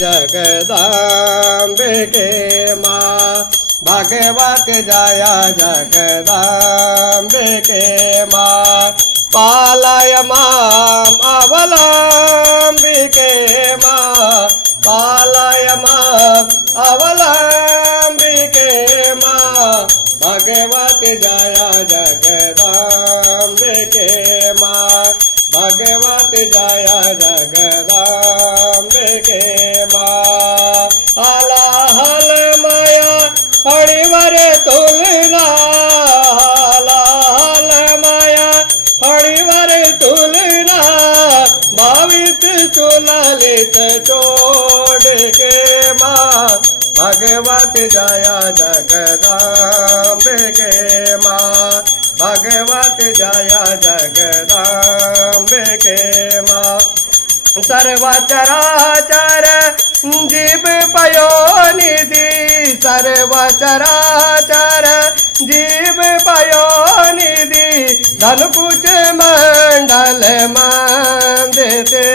जगदांबिके माँ भगवत जय जगदांबिके माँ पालय माम अवलंबिके माँ पालय माम अवलंबिके माँ भगवत जय जगदांबिके माँ भगवत जय जगदांबिके माँ हलाहल माया हरिवर तुलना हलाहल माया हरिवर तुलना भावित सुललित छोड़ के माँ भगवत जय जगदांबिके माँ भगवत जय जगदांबिके माँ सर्वचराचर जीव पयोनिधि सर्वचराचर जीव पयोनिधि धन कुछ मंडल मंदिते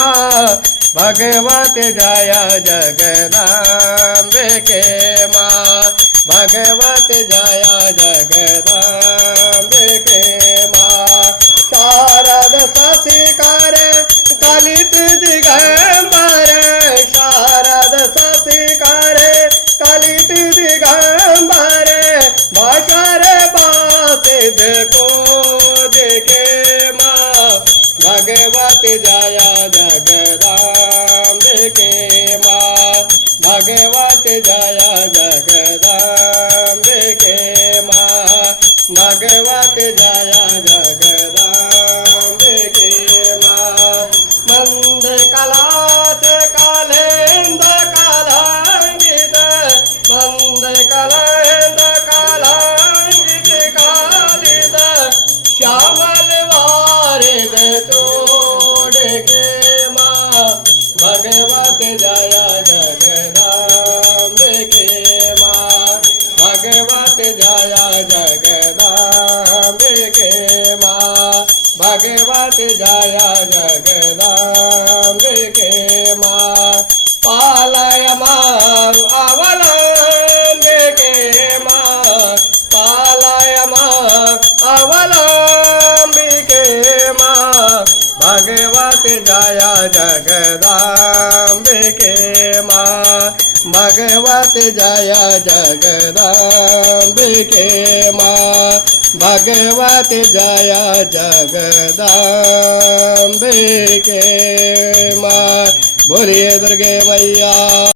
माँ भगवत जय जगदांबिके माँ भगवत जय जगदांबिके माँ शारद शशिकर कलित दिगंबर शारद शशिकर कलित दिगंबर भाषर बासिद को देखे माँ भगवत जय जगदांबिके माँ भगवत जय जगदांबिके माँ भगवत जय जगदांबिके माँ मंद कला से कालेंद कालांगित मंद कलेंद कालांगित कालित श्यामल वारिद तोड़ के माँ भगवत जय जगदांबिके माँ भगवत जय जगदांबिके माँ भगवत जय जगदांबिके माँ पालय मां अवलंबिके माँ पालय मां अवलंबिके माँ भगवत जय जगदांबिके माँ भगवत जय जगदांबिके माँ भगवत जय जगदांबिके माँ बोलिए दुर्गे मैया।